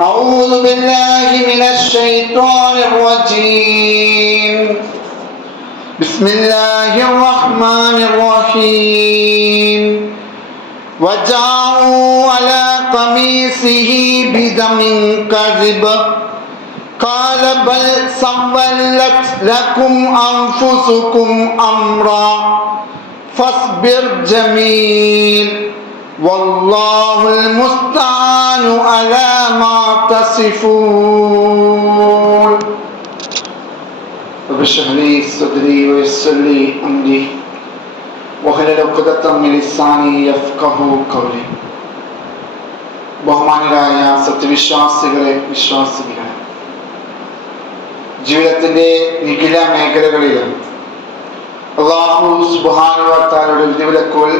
أعوذ بالله من الشيطان الرجيم بسم الله الرحمن الرحيم وجاءوا على قميصه بدم كذب قال بل سولت لكم أنفسكم أمرا فاصبر جميل والله المستعان على ما تصفون رب اشرح لي صدري ويسر لي أمري واحلل عقدة من لساني يفقهوا قولي ബഹുമാനരായ സത്യവിശ്വാസികളെ വിശ്വാസികളെ, ജീവിതത്തിന്റെ നിഖില മേഖലകളിലും അല്ലാഹു സുബ്ഹാനഹു വ തആലയുടെ വിധിവിലക്കുകൾ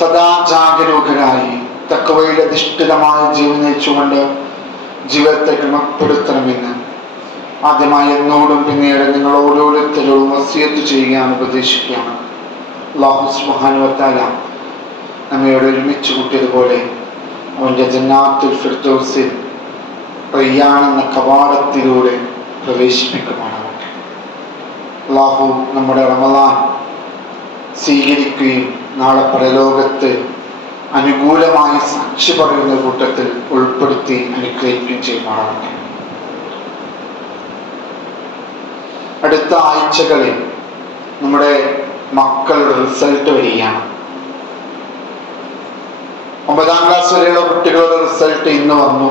സദാ ജാഗരൂകരായി തഖ്വയിൽ അധിഷ്ഠിതമായ ജീവൻ നയിച്ചുകൊണ്ട് ജീവിതത്തെ ക്രമപ്പെടുത്തണമെന്ന് ആദ്യമായി എന്നോടും പിന്നീട് നിങ്ങൾ ഓരോരുത്തരോടും വസിയത്ത് ചെയ്യുകയാണ്, ഉപദേശിക്കുകയാണ്. അല്ലാഹു സുബ്ഹാനഹു വ തആല നമ്മയോട് ഒരുമിച്ച് കൂട്ടിയതുപോലെ അവന്റെ ജന്നാത്തുൽ ഫിർദൗസിൽ റയ്യാൻ എന്ന കവാടത്തിലൂടെ പ്രവേശിപ്പിക്കുമാറാവട്ടെ. അല്ലാഹു നമ്മുടെ റമളാൻ സ്വീകരിക്കുകയും നാളെ പരലോകത്ത് അനുകൂലമായി സാക്ഷി പറയുന്ന കൂട്ടത്തിൽ ഉൾപ്പെടുത്തി അനുഗ്രഹിക്കുകയും ചെയ്യുമാറാവട്ടെ. അടുത്ത ആഴ്ചകളിൽ നമ്മുടെ മക്കളുടെ റിസൾട്ട് വരികയാണ്. 9ാം ക്ലാസ് വരെയുള്ള കുട്ടികളുടെ റിസൾട്ട് ഇന്ന് വന്നു.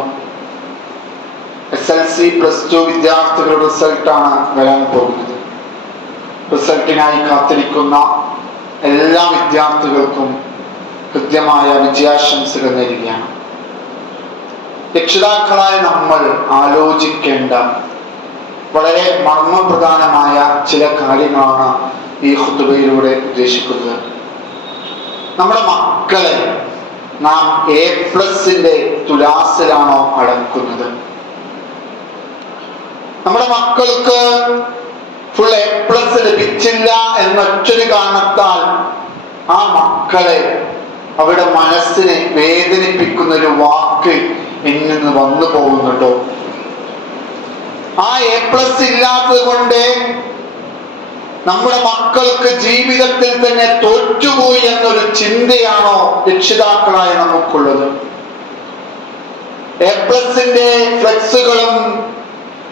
SLC +2 വിദ്യാർത്ഥികളുടെ റിസൾട്ടാണ് വരാൻ പോകുന്നത്. റിസൾട്ടിനായി കാത്തിരിക്കുന്ന എല്ലാ വിദ്യാർത്ഥികൾക്കും കൃത്യമായ വിജയാശംസകൾ നേരുകയാണ്. രക്ഷിതാക്കളായ നമ്മൾ ആലോചിക്കേണ്ട വളരെ മർമ്മപ്രധാനമായ ചില കാര്യങ്ങളാണ് ഈ ഖുതുബയിലൂടെ ഉദ്ദേശിക്കുന്നത്. നമ്മുടെ മക്കളെ നാം A+ന്റെ തുലാസിലാണോ അളക്കുന്നത്? നമ്മുടെ മക്കൾക്ക് ഫുൾ A+ ലഭിച്ചില്ല എന്നൊറ്റൊരു കാരണത്താൽ ആ മക്കളെ അവരുടെ മനസ്സിനെ വേദനിപ്പിക്കുന്ന ഒരു വാക്ക് എന്നിൽ നിന്ന് വന്നു പോകുന്നുണ്ടോ? ആ A+ ഇല്ലാത്തത് കൊണ്ട് നമ്മുടെ മക്കൾക്ക് ജീവിതത്തിൽ തന്നെ തോറ്റുപോയി എന്നൊരു ചിന്തയാണോ രക്ഷിതാക്കളായ നമുക്കുള്ളത്? A+ന്റെ ഫ്ലെക്സുകളും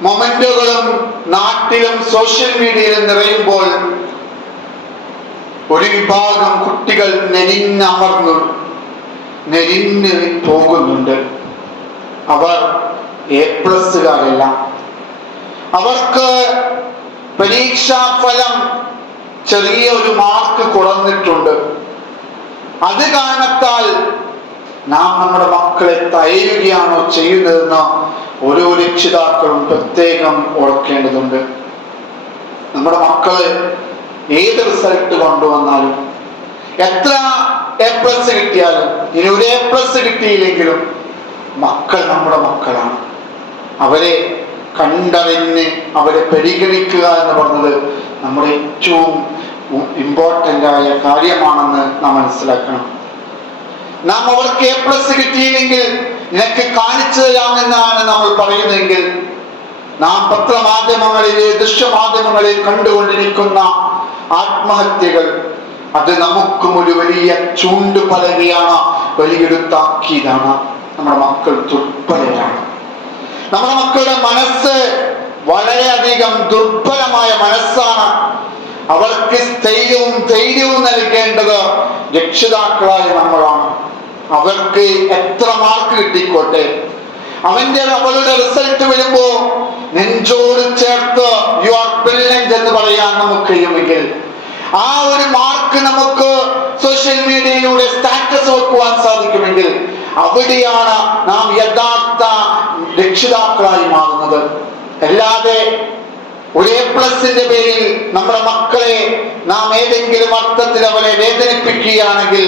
മൊമെന്റുകളും നാട്ടിലും സോഷ്യൽ മീഡിയയിലും നിറയുമ്പോൾ ഒരു വിഭാഗം കുട്ടികൾ നെരിഞ്ഞ് പോകുന്നുണ്ട്. അവർ A+കാരല്ല. അവർക്ക് പരീക്ഷാഫലം ചെറിയ ഒരു മാർക്ക് കുറഞ്ഞിട്ടുണ്ട്. അത് കാരണത്താൽ നാം നമ്മുടെ മക്കളെ തഴയുകയാണോ ചെയ്യുന്നതെന്ന് ഓരോ രക്ഷിതാക്കളും പ്രത്യേകം ഓർക്കേണ്ടതുണ്ട്. നമ്മുടെ മക്കള് ഏത് റിസൾട്ട് കൊണ്ടുവന്നാലും, എത്ര A+ കിട്ടിയാലും, ഇനി ഒരു A+ കിട്ടിയില്ലെങ്കിലും മക്കൾ നമ്മുടെ മക്കളാണ്. അവരെ കണ്ടറിഞ്ഞ് അവരെ പരിഗണിക്കുക എന്ന് പറഞ്ഞത് നമ്മുടെ ഏറ്റവും ഇമ്പോർട്ടൻ്റ് ആയ കാര്യമാണെന്ന് നാം മനസ്സിലാക്കണം. നാം അവർക്ക് A+ കിട്ടിയില്ലെങ്കിൽ നിനക്ക് കാണിച്ചു തരാമെന്നാണ് നമ്മൾ പറയുന്നതെങ്കിൽ, നാം പത്രമാധ്യമങ്ങളിൽ ദൃശ്യമാധ്യമങ്ങളിൽ കണ്ടുകൊണ്ടിരിക്കുന്ന ആത്മഹത്യകൾ, അത് നമുക്കും ഒരു വലിയ ചൂണ്ടുപലകയാണ്, വലിയൊരു താക്കീതാണ്. നമ്മുടെ മക്കൾ ദുർബലരാണ്. നമ്മുടെ മക്കളുടെ മനസ്സ് വളരെയധികം ദുർബലമായ മനസ്സാണ്. അവർക്ക് ധൈര്യവും നൽകേണ്ടത് രക്ഷിതാക്കളായ നമ്മളാണ്. അവർക്ക് എത്ര മാർക്ക് കിട്ടിക്കോട്ടെ, അവളുടെ റിസൾട്ട് വരുമ്പോ നെഞ്ചോട് ചേർത്ത് യു ആർ ബ്രില്യന്റ് എന്ന് പറയാൻ നമുക്ക് കഴിയുമെങ്കിൽ, ആ ഒരു മാർക്ക് നമുക്ക് സോഷ്യൽ മീഡിയയിലൂടെ സ്റ്റാറ്റസ് വെക്കുവാൻ സാധിക്കുമെങ്കിൽ, അവിടെയാണ് നാം യഥാർത്ഥ രക്ഷിതാക്കളായി മാറുന്നത്. അല്ലാതെ ഒരു A+ന്റെ പേരിൽ നമ്മുടെ മക്കളെ നാം ഏതെങ്കിലും അർത്ഥത്തിൽ അവരെ വേദനിപ്പിക്കുകയാണെങ്കിൽ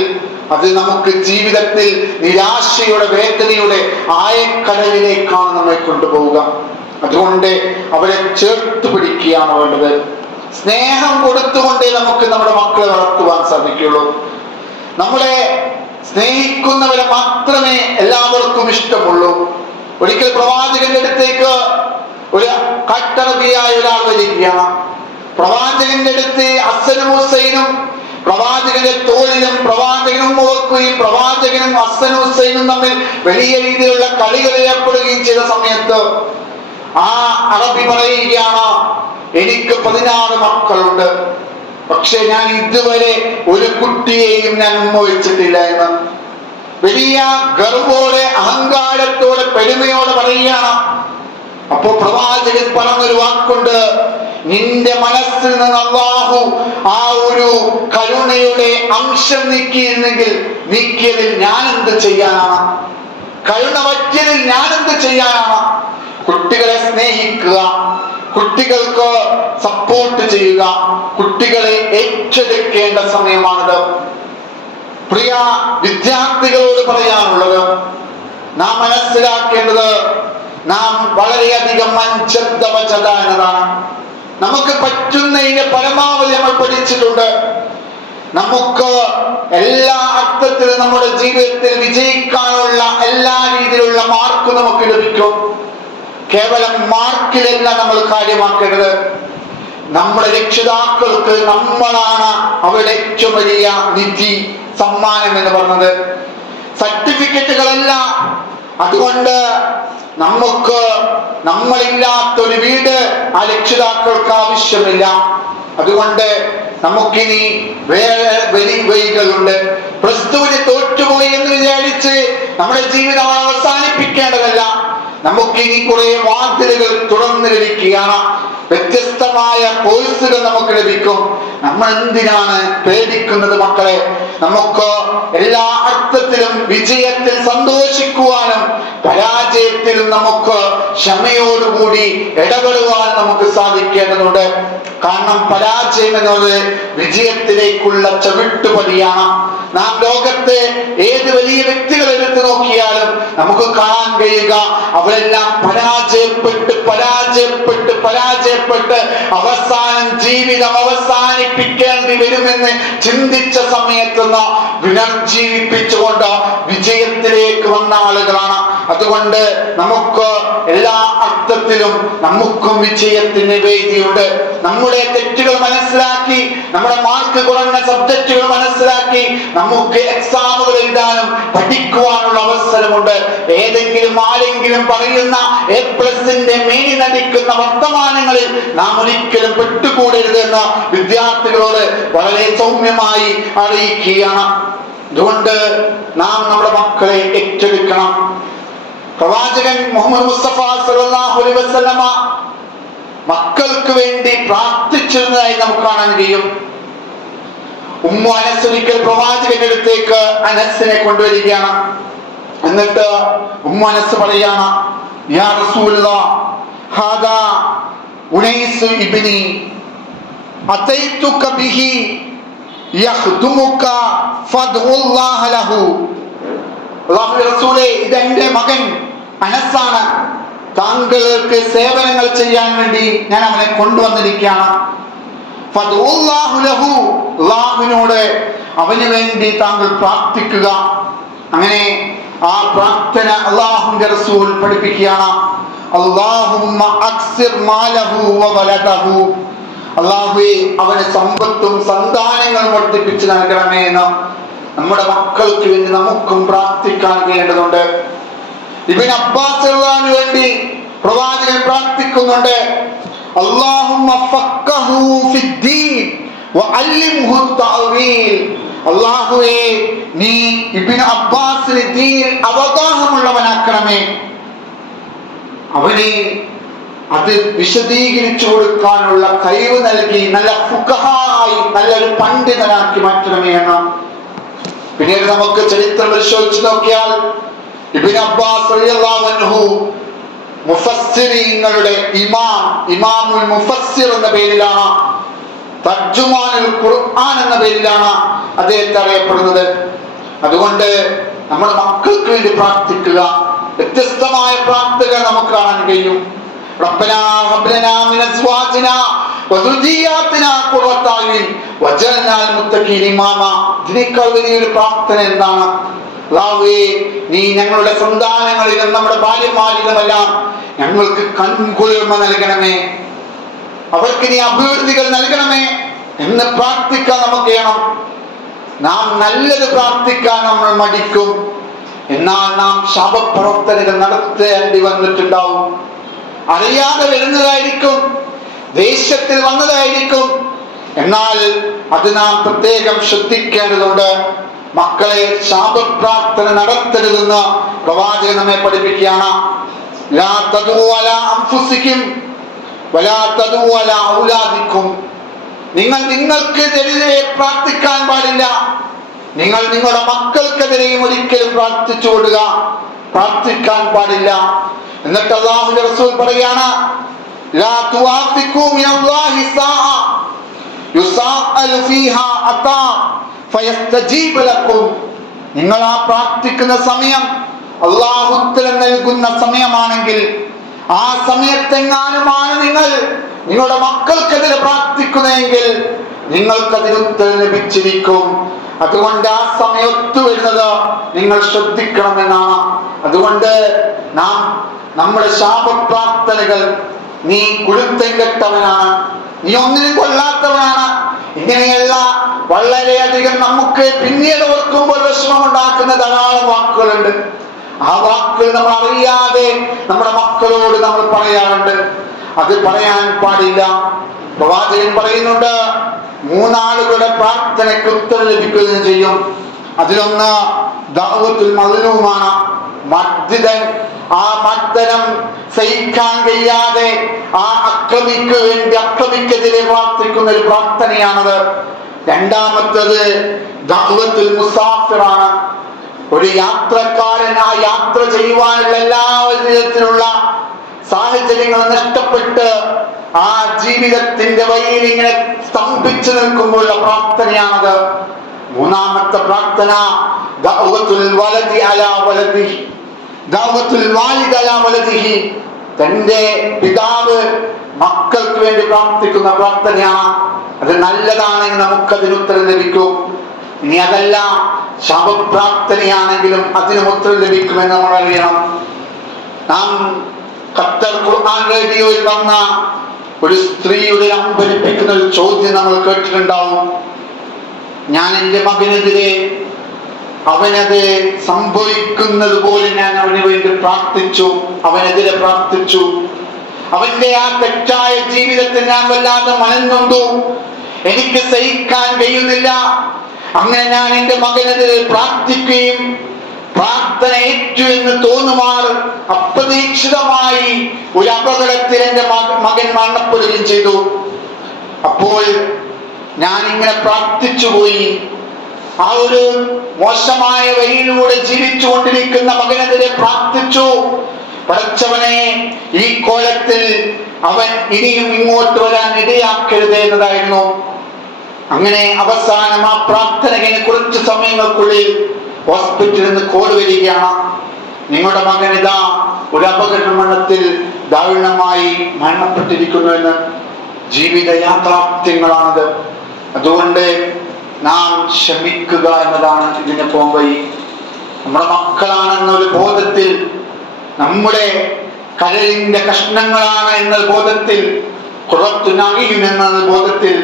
അത് നമുക്ക് ജീവിതത്തിൽ നിരാശയുടെ വേദനയുടെ ആയക്കടലിലേക്കാണ് നമ്മെ കൊണ്ടുപോവുക. അതുകൊണ്ട് അവരെ ചേർത്ത് പിടിക്കുകയാണ് വേണ്ടത്. സ്നേഹം കൊടുത്തുകൊണ്ടേ നമുക്ക് നമ്മുടെ മക്കളെ വളർത്തുവാൻ സാധിക്കുള്ളൂ. നമ്മളെ സ്നേഹിക്കുന്നവരെ മാത്രമേ എല്ലാവർക്കും ഇഷ്ടമുള്ളൂ. ഒരിക്കൽ പ്രവാചകന്റെ അടുത്തേക്ക് ഒരു കട്ടറബിയായ ഒരാൾ വരികയാണ്. പ്രവാചകന്റെ അടുത്ത് ഹസ്സനും ഹുസൈനും പ്രവാചകന്റെ തോളിലും പ്രവാചകനും മുഖക്കുകയും പ്രവാചകനും ഹസ്സനും ഹുസൈനും തമ്മിൽ വലിയ രീതിയിലുള്ള കളികളിൽ ഏർപ്പെടുകയും ചെയ്ത സമയത്ത് ആ അറബി പറയുകയാണ്, എനിക്ക് 16 മക്കളുണ്ട്, പക്ഷെ ഞാൻ ഇതുവരെ ഒരു കുട്ടിയെയും ഞാൻ ഉമ്മ വെച്ചിട്ടില്ല എന്ന് വലിയ ഗർവോടെ അഹങ്കാരത്തോടെ പെരുമയോടെ പറയുകയാണ്. അപ്പോ പ്രവാചകൻ പറഞ്ഞൊരു വാക്കുണ്ട്, നിന്റെ മനസ്സിൽ നിന്ന് അല്ലാഹു ആ ഒരു കരുണയുടെ അംശം നീക്കിയതിൽ ഞാൻ എന്ത് ചെയ്യാനാണ്? കരുണ പറ്റിയതിൽ ഞാൻ എന്ത് ചെയ്യാനാണ്? കുട്ടികളെ സ്നേഹിക്കുക, കുട്ടികൾക്ക് സപ്പോർട്ട് ചെയ്യുക, കുട്ടികളെ ഏറ്റെടുക്കേണ്ട സമയമാണിത്. പ്രിയ വിദ്യാർത്ഥികളോട് പറയാനുള്ളത്, നാം മനസ്സിലാക്കേണ്ടത്, നാം വളരെയധികം മഞ്ചദ്ദവചത എന്നതാണ്. നമുക്ക് പറ്റുന്നതിന്റെ പരമാവധി നമ്മൾ പഠിച്ചിട്ടുണ്ട്. നമുക്ക് എല്ലാ അർത്ഥത്തിലും നമ്മുടെ ജീവിതത്തിൽ വിജയിക്കാനുള്ള എല്ലാ രീതിയിലുള്ള മാർക്ക് നമുക്ക് ലഭിക്കും. കേവലം മാർക്കിലല്ല നമ്മൾ കാര്യമാക്കേണ്ടത്. നമ്മുടെ രക്ഷിതാക്കൾക്ക് നമ്മളാണ് അവരുടെ ഏറ്റവും വലിയ നിധി, സമ്മാനം എന്ന് പറഞ്ഞത്, സർട്ടിഫിക്കറ്റുകളല്ല. അതുകൊണ്ട് നമുക്ക് നമ്മളില്ലാത്തൊരു വീട് ആ രക്ഷിതാക്കൾക്ക് ആവശ്യമില്ല. അതുകൊണ്ട് നമുക്കിനി വേറെ വലിയ വഴികളുണ്ട്. ക്രിസ്തുവിനെ തോറ്റുപോയി എന്ന് വിചാരിച്ച് നമ്മുടെ ജീവിതം അവസാനിപ്പിക്കേണ്ടതല്ല. നമുക്കിനി കുറെ വാതിലുകൾ തുറന്നു ലഭിക്കുകയാണ്. വ്യത്യസ്തമായ കോഴ്സുകൾ നമുക്ക് ലഭിക്കും. നമ്മൾ എന്തിനാണ് പേടിക്കുന്നത് മക്കളെ? നമുക്ക് എല്ലാ അർത്ഥത്തിലും വിജയത്തിൽ സന്തോഷിക്കുവാനും പരാജയത്തിലും നമുക്ക് ക്ഷമയോടുകൂടി ഇടപെടുവാൻ നമുക്ക് സാധിക്കേണ്ടതുണ്ട്. കാരണം പരാജയം എന്നത് വിജയത്തിലേക്കുള്ള ചവിട്ടുപടിയാണ്. നാം ലോകത്തെ ഏത് വലിയ വ്യക്തികൾ എടുത്തു നോക്കിയാലും നമുക്ക് കാണാൻ കഴിയുക, അവരെല്ലാം പരാജയപ്പെട്ട് അവസാനം ജീവിതം അവസാനിപ്പിക്കേണ്ടി വരുമെന്ന് ചിന്തിച്ച സമയത്ത് പുനർജീവിപ്പിച്ചുകൊണ്ട് വിജയത്തിലേക്ക് വന്ന ആളുകളാണ്. അതുകൊണ്ട് നമുക്ക് എല്ലാ അർത്ഥത്തിലും നമുക്കും വിജയത്തിന് വേദിയുണ്ട്. നമ്മുടെ തെറ്റുകൾ മനസ്സിലാക്കി, നമ്മുടെ മാർക്ക് കുറഞ്ഞ സബ്ജക്റ്റുകൾ മനസ്സിലാക്കി നമുക്ക് എക്സാമുകൾ എഴുതാനും പഠിക്കുവാനുള്ള അവസരമുണ്ട്. ഏതെങ്കിലും ആരെങ്കിലും പറയുന്ന A+ന്റെ മേനി നടിക്കുന്ന വർത്തമാനങ്ങളിൽ നാം ഒരിക്കലും പെട്ടുകൂടരുത് എന്ന് വിദ്യാർത്ഥികളോട് വളരെ സൗമ്യമായി അറിയിക്കുകയാണ്. അതുകൊണ്ട് നാം നമ്മുടെ മക്കളെ ഏറ്റെടുക്കണം. പ്രവാചകൻ മുഹമ്മദ് മുസ്തഫ സല്ലല്ലാഹു അലൈഹി വസല്ലമ മക്കൾക്ക് വേണ്ടി പ്രാർത്ഥിച്ചിരുന്നതായി നമുക്ക് കാണാൻ കഴിയും. ഉമ്മു അനസ് ഒരിക്കൽ പ്രവാചകന്റെ അടുത്തേക്ക് അനസിനെ കൊണ്ടുവരികയാണ്. എന്നിട്ട് ഉമ്മു അനസ് പറയാണ്, യാ റസൂലല്ലാഹ്, ഹാദാ ഉനൈസ് ഇബ്നി അതൈതുക ബിഹി യഖ്ദുമുക ഫദ്ഉല്ലാഹ ലഹു. അല്ലാഹുവിന്റെ റസൂലേ, ഇതെന്റെ മകൻ അനസാണ്, താങ്കൾക്ക് സേവനങ്ങൾ ചെയ്യാൻ വേണ്ടി ഞാൻ അവനെ കൊണ്ടുവന്നിരിക്കുകയാണ്. ഫദ്ഉല്ലാഹു ലഹു, അല്ലാഹുവിനോട് അവന് വേണ്ടി താങ്കൾ പ്രാർത്ഥിക്കുക. അങ്ങനെ ആ പ്രാർത്ഥന അല്ലാഹുവിന്റെ റസൂൽ പഠിപ്പിക്കുകയാണ്. അല്ലാഹുമ്മ അക്സിർ മാലഹു വവലദഹു, അല്ലാഹുവേ അവന് സമ്പത്തും സന്താനങ്ങളും വർദ്ധിപ്പിച്ച് നൽകണമേ എന്ന് നമ്മുടെ മക്കൾക്ക് വേണ്ടി നമുക്കും പ്രാർത്ഥിക്കാൻ കഴിയേണ്ടതുണ്ട്. ഇബ്നു അബ്ബാസ് റളിയല്ലാഹു വേണ്ടി പ്രവാചകൻ പ്രാർത്ഥിക്കുന്നുണ്ട്. അല്ലാഹുമ്മ ഫഖഹു ഫിദ്ദീൻ വഅല്ലിംഹു തഅവീൽ, അല്ലാഹുവേ നീ ഇബ്നു അബ്ബാസിനെ ദീനിൽ അവഗാഹമുള്ളവനാക്കണമേ, അവനെ അത് വിശദീകരിച്ചു കൊടുക്കാനുള്ള കഴിവ് നൽകി നല്ല ഫുഖഹായി നല്ലൊരു പണ്ഡിതനാക്കി മാറ്റണമേ എന്ന്. പിന്നീട് നമുക്ക് ചരിത്രം പരിശോധിച്ച് നോക്കിയാൽ ഇബ്നു അബ്ബാസ് റളിയല്ലാഹു അൻഹു മുഫസ്സിരീങ്ങളുടെ ഇമാമുൽ മുഫസ്സിർ എന്ന പേരിലാണ്, തർജുമാനുൽ ഖുർആൻ എന്ന പേരിലാണ് അദ്ദേഹത്തെ അറിയപ്പെടുന്നത്. അതുകൊണ്ട് നമ്മുടെ മക്കൾക്ക് വേണ്ടി പ്രാർത്ഥിക്കുക. വ്യത്യസ്തമായ പ്രാർത്ഥനകൾ നമുക്ക് കാണാൻ കഴിയും. റബ്ബനാ ഹബ് ലനാ മിൻ അസ്വാജിനാ വദുരിയാത്തിനാ ഖുർറത അയ്യുൻ വജഅൽനാ ലിൽ മുത്തഖീന ഇമാമ. ഇതിനേക്കാൾ വലിയൊരു പ്രാർത്ഥന എന്താണ്? അല്ലാഹുവേ, നീ ഞങ്ങളുടെ സന്താനങ്ങളിലും നമ്മുടെ ഭാര്യമാരിലുമെല്ലാം ഞങ്ങൾക്ക് കൺകുളിർമ നൽകണമേ, അവർക്ക് നീ അഭിവൃദ്ധികൾ നൽകണമേ എന്ന് പ്രാർത്ഥിക്കാൻ നമുക്ക് ചെയ്യണം. നാം നല്ലത് പ്രാർത്ഥിക്കാൻ നമ്മൾ മടിക്കും, എന്നാൽ നാം ശാപപ്രവർത്തനങ്ങൾ നടത്തേണ്ടി വന്നിട്ടുണ്ടാവും. അറിയാതെ വരുന്നതായിരിക്കും, ദേഷ്യത്തിൽ വന്നതായിരിക്കും. എന്നാൽ അത് നാം പ്രത്യേകം ശ്രദ്ധിക്കേണ്ടതുണ്ട്. മക്കളെ ശാപപ്രാർത്ഥന നടത്തരുതെന്ന് പ്രവാചകൻ നമ്മെ പഠിപ്പിക്കുകയാണ്. ലാ തദൂ അലാ അൻഫുസികും വലാ തദൂ അലാ ഔലാദികും. നിങ്ങൾ നിങ്ങൾക്കെതിരെ പ്രാർത്ഥിക്കാൻ പാടില്ല, നിങ്ങൾ നിങ്ങളുടെ മക്കൾക്കെതിരെയും ഒരിക്കലും പ്രാർത്ഥിക്കാൻ പാടില്ല. എന്നിട്ട് അല്ലാഹുവിന്റെ റസൂൽ പറയുകയാണ്, ലാ തുവാഫിഖൂ മിനല്ലാഹി സാഅ യുസാഅലു ഫീഹാ അതാ ഫയസ്തജീബു ലക്കും. നിങ്ങൾ ആ പ്രാർത്ഥിക്കുന്ന സമയം അല്ലാഹു ഉത്തരം നൽകുന്ന സമയമാണെങ്കിൽ, ആ സമയത്തെങ്ങാനുമാണ് നിങ്ങൾ നിങ്ങളുടെ മക്കൾക്കെതിരെ പ്രാർത്ഥിക്കുന്നതെങ്കിൽ നിങ്ങൾക്കതിന് ഉത്തരം ലഭിച്ചിരിക്കും. അതുകൊണ്ട് ആ സമയത്ത് വരുന്നത് നിങ്ങൾ ശ്രദ്ധിക്കണമെന്നാണ്. അതുകൊണ്ട് നാം നമ്മുടെ ശാപപ്രാർത്ഥനകൾ, നീ കുരുത്തം കെട്ടവനാണ്, നീ ഒന്നിനും കൊള്ളാത്തവനാണ്, ഇങ്ങനെയുള്ള വളരെയധികം നമുക്ക് പിന്നീട് ഓർക്കുമ്പോൾ വിഷമമുണ്ടാക്കുന്ന ധാരാളം വാക്കുകളുണ്ട്. ആ വാക്കുകൾ നമ്മൾ അറിയാതെ നമ്മുടെ മക്കളോട് നമ്മൾ പറയാറുണ്ട്. അത് പറയാൻ പാടില്ല. പ്രവാചകൻ പറയുന്നുണ്ട്, 3 ആളുകളുടെ പ്രാർത്ഥനയ്ക്ക് ഉത്തരം ലഭിക്കുകയും ചെയ്യും. അതിലൊന്ന് ദഅവത്തുൽ മദ്ലൂമാണ്, മർദ്ദിതൻ. ആ മർദ്ദനം സഹിക്കാൻ കഴിയാതെ ആ അക്രമിക്കെതിരെ പ്രാർത്ഥിക്കുന്ന ഒരു പ്രാർത്ഥനയാണത്. രണ്ടാമത്തത് ദഅവത്തുൽ മുസാഫിറാണ്. ഒരു യാത്രക്കാരൻ ആ യാത്ര ചെയ്യുവാനുള്ള എല്ലാ വിധത്തിലുള്ള സാഹചര്യങ്ങൾ നഷ്ടപ്പെട്ട് ആ ജീവിതത്തിന്റെ വഴിയിൽ ഇങ്ങനെ സ്തംഭിച്ചു നിൽക്കുമ്പോഴുള്ള പ്രാർത്ഥനയാണത്. മൂന്നാമത്തെ പ്രാർത്ഥന ദഅവത്തുൽ വലദി അലാ വലദിഹി, ദഅവത്തുൽ വാലിദി അലാ വലദിഹി. തന്റെ പിതാവ് മക്കൾക്ക് വേണ്ടി പ്രാർത്ഥിക്കുന്ന പ്രാർത്ഥനയാണ്. അത് നല്ലതാണെങ്കിൽ നമുക്കതിന് ഉത്തരം ലഭിക്കും. ഇനി അതല്ല, ശാപപ്രാർത്ഥനയാണെങ്കിലും അതിനും ഉത്തരം ലഭിക്കുമെന്ന് നമ്മൾ അറിയണം. നാം ഖത്തർ ഖുർആൻ റേഡിയോയിൽ വന്ന ഒരു സ്ത്രീയുടെ അമ്പരിപ്പിക്കുന്ന ഒരു ചോദ്യം നമ്മൾ കേട്ടിട്ടുണ്ടാവും. ഞാൻ എൻ്റെ മകനെതിരെ, അവനത് സംഭവിക്കുന്നത് പോലെ ഞാൻ അവന് വേണ്ടി പ്രാർത്ഥിച്ചു, അവനെതിരെ പ്രാർത്ഥിച്ചു, അവന്റെ ആ തെറ്റായ ജീവിതത്തിൽ ഞാൻ വല്ലാതെ മനംനൊന്തു, എനിക്ക് സഹിക്കാൻ കഴിയുന്നില്ല. അങ്ങനെ ഞാൻ എൻ്റെ മകനെതിരെ പ്രാർത്ഥിക്കുകയും പ്രാർത്ഥന ഏറ്റു എന്ന് തോന്നുമാർ അപ്രതീക്ഷിതമായി ഒരു അപകടത്തിൽ എൻ്റെ മകൻ മരണപ്പെടുകയും ചെയ്തു. അപ്പോൾ ഞാൻ ഇങ്ങനെ പ്രാർത്ഥിച്ചുപോയി. ആ ഒരു മോശമായ വഴിയിലൂടെ ജീവിച്ചു കൊണ്ടിരിക്കുന്ന മകനെതിരെ പ്രാർത്ഥിച്ചു, പടച്ചവനെ ഈ കോലത്തിൽ അവൻ ഇനിയും ഇങ്ങോട്ട് വരാൻ ഇടയാക്കരുത് എന്നതായിരുന്നു. അങ്ങനെ അവസാനം ആ പ്രാർത്ഥനയ്ക്ക് കുറച്ച് സമയങ്ങൾക്കുള്ളിൽ ഹോസ്പിറ്റലിൽ നിന്ന് കോൾ വരികയാണ്, നിങ്ങളുടെ മകൻ ഇതാ ഒരു അപകട മരണത്തിൽ ദാരുണമായി മരണപ്പെട്ടിരിക്കുന്നു എന്ന്. ജീവിത യാഥാർത്ഥ്യങ്ങളാണത്. അതുകൊണ്ട് നാം ക്ഷമിക്കുക എന്നതാണ് ഇതിന് പോംവഴി. നമ്മുടെ മക്കളാണെന്നൊരു ബോധത്തിൽ, നമ്മുടെ കരളിന്റെ കഷ്ണങ്ങളാണ് എന്ന ബോധത്തിൽ, എന്ന ബോധത്തിൽ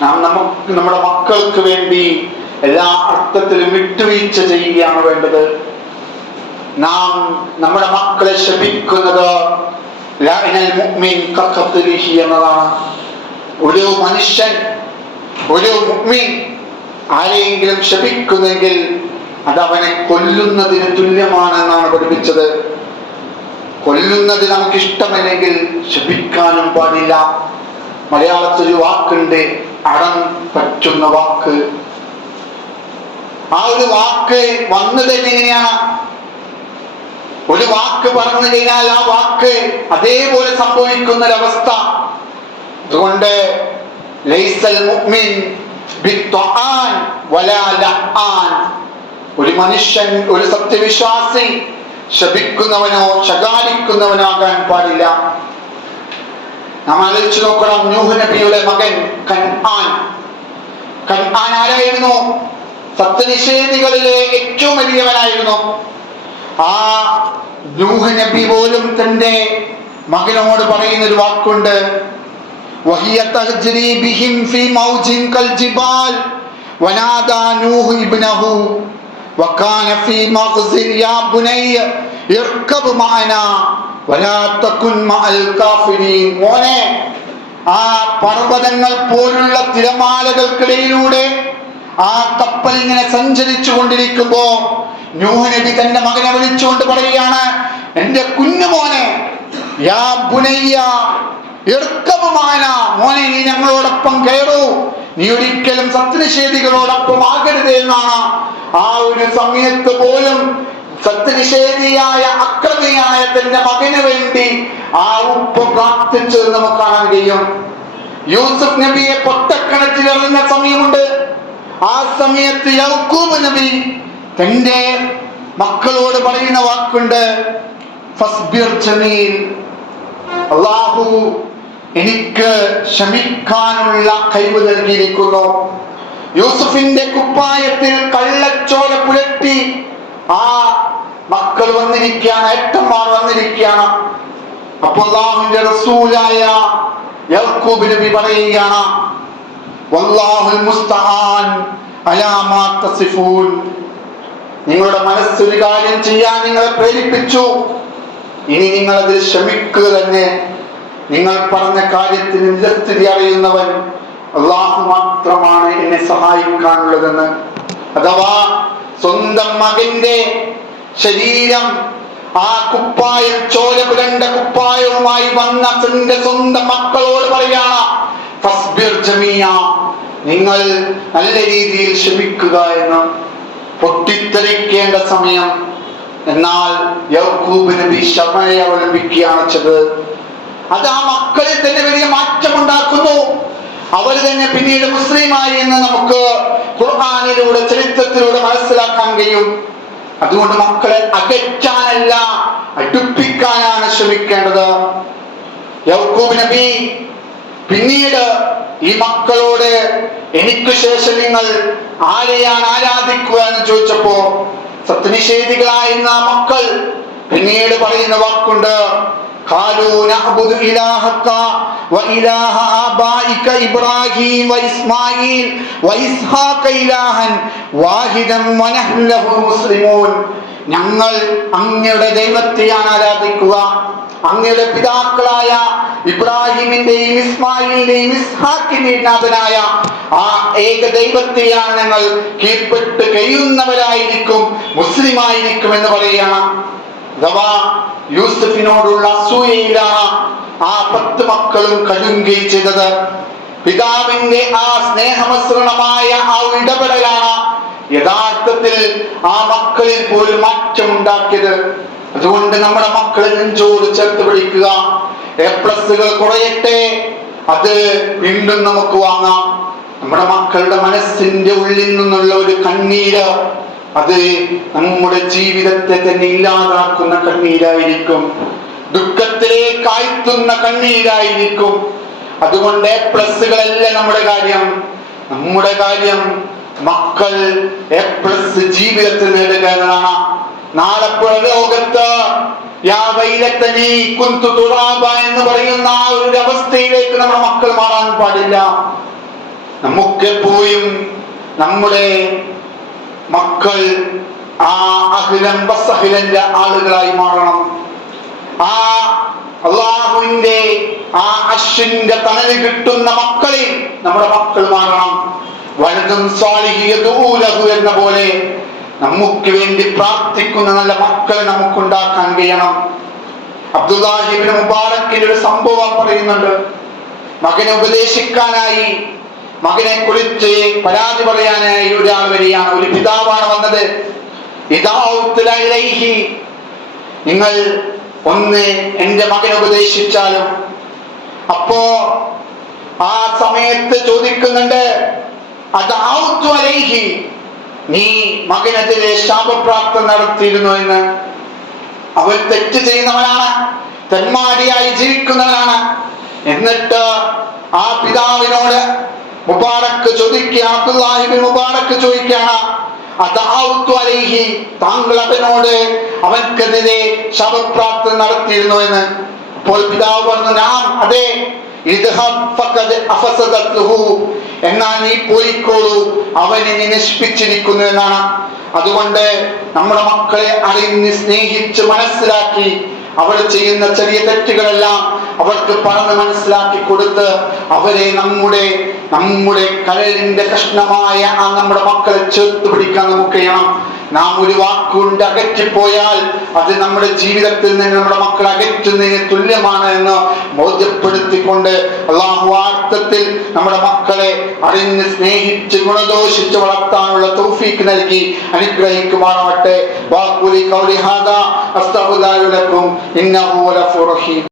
നാം നമ്മുടെ മക്കൾക്ക് വേണ്ടി എല്ലാ അർത്ഥത്തിലും വിട്ടുവീഴ്ച ചെയ്യുകയാണ് വേണ്ടത്. നാം നമ്മുടെ മക്കളെ ശപിക്കുന്നത് എന്നതാണ്. ഒരു മനുഷ്യൻ, ഒരു മുഅ്മിൻ ആരെയെങ്കിലും ശപിക്കുന്നെങ്കിൽ അത് അവനെ കൊല്ലുന്നതിന് തുല്യമാണെന്നാണ് പഠിപ്പിച്ചത്. കൊല്ലുന്നത് നമുക്ക് ഇഷ്ടമല്ലെങ്കിൽ ശപിക്കാനും പാടില്ല. മലയാളത്തിൽ ഒരു വാക്കുണ്ട്, അടം പറ്റുന്ന വാക്ക്. ആ ഒരു വാക്ക് വന്നത് എങ്ങനെയാണ്? ഒരു വാക്ക് പറഞ്ഞു കഴിഞ്ഞാൽ ആ വാക്ക് അതേപോലെ സംഭവിക്കുന്ന ഒരവസ്ഥ. അതുകൊണ്ട് ലൈസൽ മുഅ്മിൻ ബിത്ത്ആൻ വലാ ലഅ്ആൻ. ഒരു മനുഷ്യൻ, ഒരു സത്യവിശ്വാസി ശപിക്കുന്നവനോ ശകാരിക്കുന്നവനോ ആകാൻ പാടില്ല. നാം ആലോചിച്ചു നോക്കണം, നൂഹ് നബിയുടെ മകൻ കൻആൻ. കൻആൻ ആരായിരുന്നു? സത്യനിഷേധികളിലെ ഏറ്റവും വലിയവനായിരുന്നു. ആ നൂഹ് നബി പോലും തന്റെ മകനോട് പറയുന്ന ഒരു വാക്കുണ്ട്, വഹിയ തജ്രി ബിഹിം ഫീ മൗജിൻ കൽ ജിബാൽ വനാദാ നൂഹ് ഇബ്നഹു വകാന ഫീ മഗ്സിൽ യാ ബുനയ്യ ഇർകബ് മഅനാ വലാ തകുൻ മഅൽ കാഫിരീൻ. മോനെ, ആ പർവ്വതങ്ങൾ പോലുള്ള തിരമാലകൾക്കിടയിലൂടെ ആ കപ്പൽ ഇങ്ങനെ സഞ്ചരിച്ചു കൊണ്ടിരിക്കുമ്പോ നൂഹ് നബി തന്റെ മകനെ വിളിച്ചുകൊണ്ട് പറയുകയാണ്, എന്റെ കുഞ്ഞുമോനെ, യാ ബുനയ്യ ഇർകബ് മഅനാ, മോനെ നീ ഞങ്ങളോടൊപ്പം കയറൂ, നീ ഒരിക്കലും സത്യനിഷേധികളോടൊപ്പം ആകരുത് എന്നാണ്. ആ ഒരു സമയത്ത് പോലും സത്യനിഷേധിയായ അക്രമിയായ തന്റെ മകന് വേണ്ടി ആ ഉപ്പ പ്രാർത്ഥിച്ചത് നമുക്ക് കാണാൻ കഴിയും. യൂസുഫ് നബിയെ പൊട്ടക്കിണറ്റിൽ എറിഞ്ഞ സമയമുണ്ട്. ആ സമയത്ത് യാക്കൂബ് നബി തന്റെ മക്കളോട് പറയുന്ന വാക്കുണ്ട്, ഫസ്ബിർ ജമീൽ, അല്ലാഹു എനിക്ക് ക്ഷമിക്കാനുള്ള കഴിവ് നൽകിയിരിക്കുന്നു. യൂസുഫിന്റെ കുപ്പായത്തിൽ കള്ളച്ചോര പുരട്ടി ആ മക്കൾ വന്നിരിക്കുകയാണ്, ഏട്ടന്മാർ വന്നിരിക്കുകയാണ്. അപ്പോൾ അല്ലാഹുവിന്റെ റസൂലായ യാക്കൂബ് നബി പറയുകയാണ്, വല്ലാഹുൽ മുസ്തആൻ അലാ മാ തസിഫൂൻ, നിങ്ങളുടെ മനസ്സൊരു കാര്യം ചെയ്യാൻ നിങ്ങളെ പ്രേരിപ്പിച്ചു, ഇനി നിങ്ങൾ അതിൽ ക്ഷമിക്കുക തന്നെ. നിങ്ങൾ പറഞ്ഞ കാര്യത്തിന് നിജസ്ഥിതി അറിയുന്നവൻ അല്ലാഹു മാത്രമാണ് എന്നെ സഹായിക്കാനുള്ളതെന്ന്. അഥവാ സ്വന്തം മകന്റെ ശരീരം, ആ കുപ്പായം, ചോര പുരണ്ട കുപ്പായവുമായി വന്ന തന്റെ സ്വന്തം മക്കളോട് പറയാണ്, ഫസ്ബിർ ജമിയ, നിങ്ങൾ നല്ല രീതിയിൽ ക്ഷമിക്കുക എന്ന്. പൊട്ടിത്തെറിക്കേണ്ട സമയം, എന്നാൽ യാക്കൂബ് നബി ക്ഷമയെ അവലംബിക്കുകയാണ് ചെയ്തത്. അത് ആ മക്കളിൽ തന്നെ വലിയ മാറ്റമുണ്ടാക്കുന്നു. അവർ തന്നെ പിന്നീട് മുസ്ലിമായി എന്ന് നമുക്ക് ഖുർആനിലൂടെ, ചരിത്രത്തിലൂടെ മനസ്സിലാക്കാൻ കഴിയും. അതുകൊണ്ട് മക്കളെ അകറ്റാനല്ല, അടുപ്പിക്കാനാണ് ശ്രമിക്കേണ്ടത്. യാക്കൂബ് നബി പിന്നീട് ഈ മക്കളോട്, എനിക്ക് ശേഷം നിങ്ങൾ ആരെയാണ് ആരാധിക്കുക എന്ന് ചോദിച്ചപ്പോ സത്യനിഷേധികളായിരുന്ന മക്കൾ പിന്നീട് പറയുന്ന വാക്കുണ്ട്, ഖാലൂ നഅ്ബുദു ഇലാഹക വഇലാഹ ആബായിക ഇബ്രാഹീം വഇസ്മാഈൽ വഇസ്ഹാഖ ഇലാഹൻ വാഹിദൻ വനഹ്നു ലഹു മുസ്ലിമൂൻ. ഞങ്ങൾ അങ്ങയുടെ ദൈവത്തെയാണ് ആരാധിക്കുക, അങ്ങയുടെ പിതാക്കളായ ഇബ്രാഹിമിന്റെയും ഇസ്മായിലിന്റെയും ഇസ്ഹാക്കിന്റെയും നാഥനായ ആ ഏക ദൈവത്തെയാണ് ഞങ്ങൾ കീഴ്പ്പെട്ട് കഴിയുന്നവരായിരിക്കും, മുസ്ലിമായിരിക്കും എന്ന് പറയുകയാണ്. അഥവാ യൂസുഫിനോടുള്ള അസൂയയിലാണ് ആ 10 മക്കളും കടുങ്കൈ ചെയ്തത്. പിതാവിന്റെ ആ സ്നേഹമസൃണമായ ആ ഇടപെടലാണ് യഥാർത്ഥത്തിൽ ആ മക്കളിൽ പോലും മാറ്റമുണ്ടാക്കിയത്. അതുകൊണ്ട് നമ്മുടെ മക്കളെ നെഞ്ചോട് ചേർത്ത് പിടിക്കുക. A+കൾ കുറയട്ടെ, അത് വീണ്ടും നമുക്ക് വാങ്ങാം. നമ്മുടെ മക്കളുടെ മനസ്സിന്റെ ഉള്ളിൽ നിന്നുള്ള ഒരു കണ്ണീര്, അത് നമ്മുടെ ജീവിതത്തെ തന്നെ ഇല്ലാതാക്കുന്ന കണ്ണീരായിരിക്കും, ദുഃഖത്തിലേക്ക് ആഴ്ത്തുന്ന കണ്ണീരായിരിക്കും. അതുകൊണ്ട് A+കളല്ല നമ്മുടെ കാര്യം. നമ്മുടെ കാര്യം മക്കൾ A+ ജീവിതത്തിൽ നേടുക എന്നതാണ്. നാളെ ലോകത്ത് യാ വൈലത്തനീ കുന്തു തുറാബ എന്ന് പറയുന്ന ആ ഒരു അവസ്ഥയിലേക്ക് നമ്മുടെ മക്കൾ മാറാൻ പാടില്ല. നമുക്കെപ്പോഴും നമ്മുടെ മക്കൾ ആ അഹ്ലൻ വസഹ്ലന്റെ ആളുകളായി മാറണം. ആ അല്ലാഹുവിന്റെ ആ അർശിന്റെ തണല് കിട്ടുന്ന മക്കളിൽ നമ്മുടെ മക്കൾ മാറണം. വലതും സ്വാലിഹിയദൂലഹു എന്ന പോലെ നമുക്ക് വേണ്ടി പ്രാർത്ഥിക്കുന്ന നല്ല മക്കളെ നമുക്കുണ്ടാക്കാൻ കഴിയണം. അബ്ദുല്ലാഹി ഇബ്നു മുബാറക്കിന്റെ ഒരു സംഭവം പറയുന്നുണ്ട്. മകനെ ഉപദേശിക്കാനായി, മകനെ കുറിച്ച് പരാതി പറയാനായി ഒരാൾ വരികയാണ്. ഒരു പിതാവാണ് വന്നത്. നിങ്ങൾ ഒന്ന് എന്റെ മകനെ ഉപദേശിച്ചാലും. അപ്പോ ആ സമയത്ത് ചോദിക്കുന്നുണ്ട്, അദഅഉതു അലൈഹി, നീ മകനെതിരെ ശാപപ്രാർത്ഥന നടത്തിയിരുന്നു എന്ന്. അവൻ തെറ്റ് ചെയ്യുന്നവനാണ്, തെന്മാടിയായി ജീവിക്കുന്നവനാണ്. എന്നിട്ട് ആ പിതാവിനോട് മുബാറക് ചോദിക്കുക, അബ്ദുല്ലാഹി ഇബ്നു മുബാറക് ചോദിക്കുകയാണ്, അദഅഉതു അലൈഹി, താങ്കൾ അവനോട് അവൻക്കെതിരെ ശവപ്രാർത്ഥന നടത്തിയിരുന്നു എന്ന്. അപ്പോൾ പിതാവ് പറഞ്ഞു, ഞാൻ അതെ. ഇദ്ഹബ് ഫഖദ് അഫസദത്ഹു, എന്നാൽ നീ പോയിക്കോളൂ, അവനെ നീ നശിപ്പിച്ചിരിക്കുന്നു എന്നാണ്. അതുകൊണ്ട് നമ്മുടെ മക്കളെ അറിഞ്ഞ് സ്നേഹിച്ച് മനസ്സിലാക്കി അവർ ചെയ്യുന്ന ചെറിയ തെറ്റുകളെല്ലാം അവർക്ക് പറഞ്ഞ് മനസ്സിലാക്കി കൊടുത്ത് അവരെ നമ്മുടെ കരളിന്റെ കഷ്ണമായ ആ നമ്മുടെ മക്കളെ ചേർത്ത് പിടിക്കാൻ നമുക്ക് ചെയ്യണം. നാം ഒരു വാക്കുകൊണ്ട് അകറ്റിപ്പോയാൽ അത് നമ്മുടെ ജീവിതത്തിൽ നിന്ന് നമ്മുടെ മക്കളെ അകറ്റുന്നതിന് തുല്യമാണ് എന്ന് ബോധ്യപ്പെടുത്തിക്കൊണ്ട് അല്ലാഹു അർത്ഥത്തിൽ നമ്മുടെ മക്കളെ അറിഞ്ഞ് സ്നേഹിച്ച് ഗുണദോഷിച്ച് വളർത്താനുള്ള തൗഫീഖ് നൽകി അനുഗ്രഹിക്കുമാറാവട്ടെ. വാഖുലി ഖൗലി ഹാദാ അസ്തഗ്ഫിറുല്ലാഹി ലക്കും ഇന്നഹു ഗഫൂറുർ റഹീം.